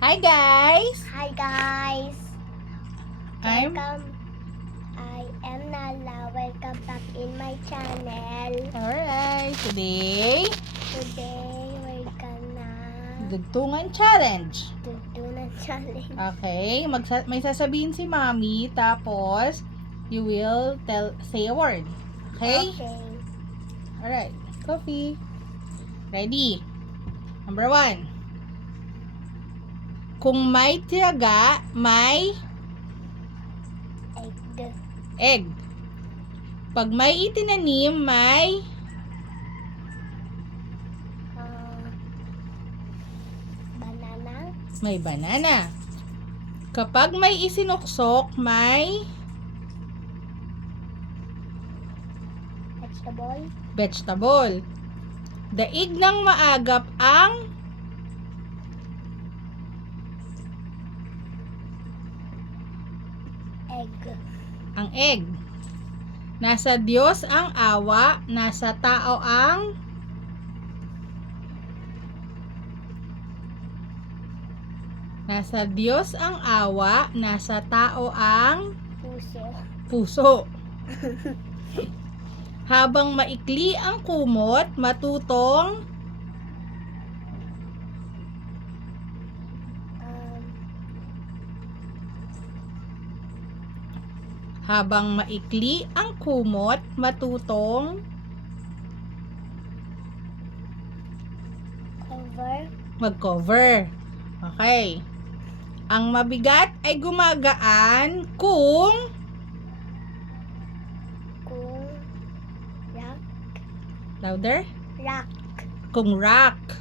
Hi guys! Hi guys! I'm Welcome. I am Nala. Welcome back in my channel. Alright, today Today we're gonna Dugtungan Challenge. do na challenge. Okay, may sasabihin si Mommy, tapos you will say a word. Okay? Alright, coffee. Ready? Number 1. Kung may tiyaga, may Egg. egg. Pag may itinanim, may Banana. banana. Kapag may isinuksok, may vegetable. Daig ng maagap ang egg. Nasa Diyos ang awa, nasa tao ang Diyos ang awa, nasa tao ang puso. Habang maikli ang kumot, matutong Habang maikli ang kumot, matutong mag-cover. Okay. Ang mabigat ay gumagaan kung louder? Kung rock.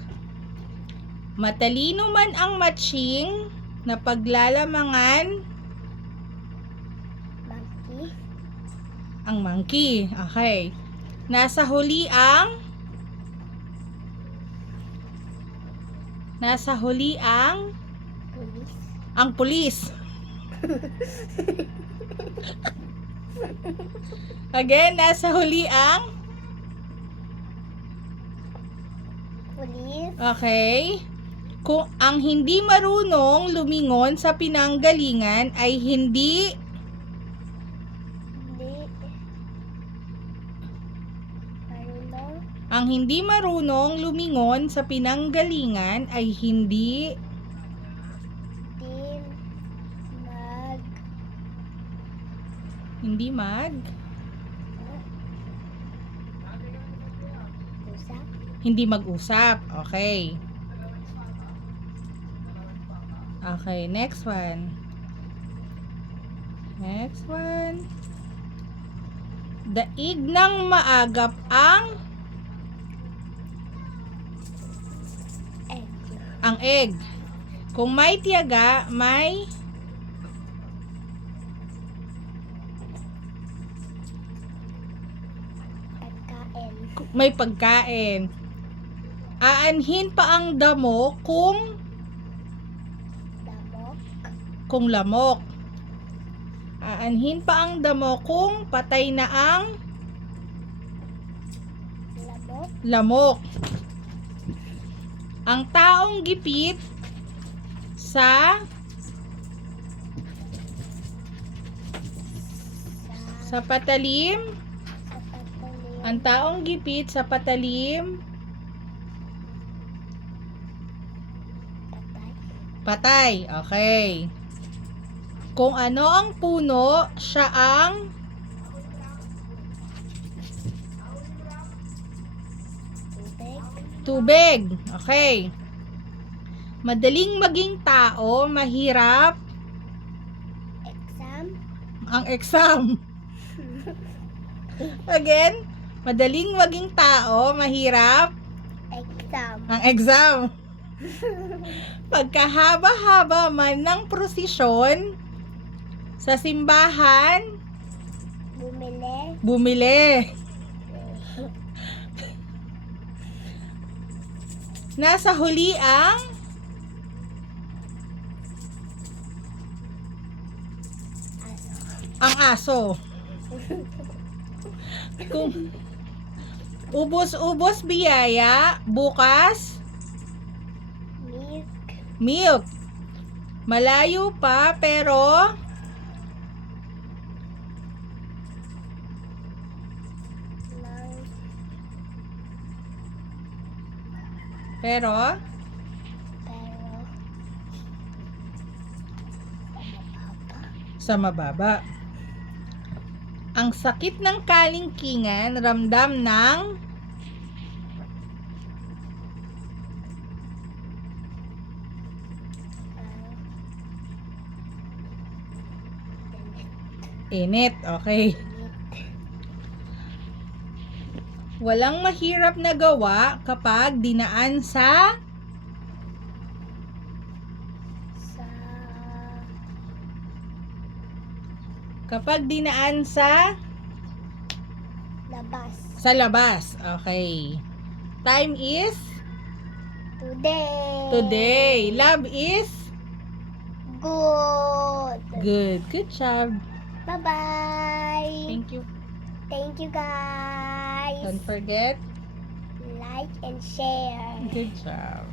Matalino man ang matching na paglalamangan ang monkey. Okay. Nasa huli ang pulis. Again, nasa huli ang Police. Okay. Kung ang hindi marunong lumingon sa pinanggalingan ay hindi marunong lumingon sa pinanggalingan ay hindi mag-usap. Okay. Okay, next one. Daig ng maagap ang egg. Kung may tiyaga, may pagkain. Aanhin pa ang damo kung lamok. Aanhin pa ang damo kung patay na ang lamok. Ang taong gipit sa patalim. Ang taong gipit sa patalim patay. Okay. Kung ano ang puno, siya ang tubig. Okay. Madaling maging tao, mahirap ang exam. Again, madaling maging tao, mahirap ang exam. Pagkahaba-haba man ng prosesyon sa simbahan, bumili. Nasa huli ang aso. Kung ubos-ubos biyaya, bukas milk. Malayo pa, pero Nang pero pero sa mababa. Ang sakit ng kalingkingan, ramdam ng init. Okay. Walang mahirap na gawa kapag dinaan sa sa labas. sa labas. Okay. Time is today. Love is Good. good. Good job. Bye-bye. Thank you. Thank you, guys. Don't forget. Like and share. Good job.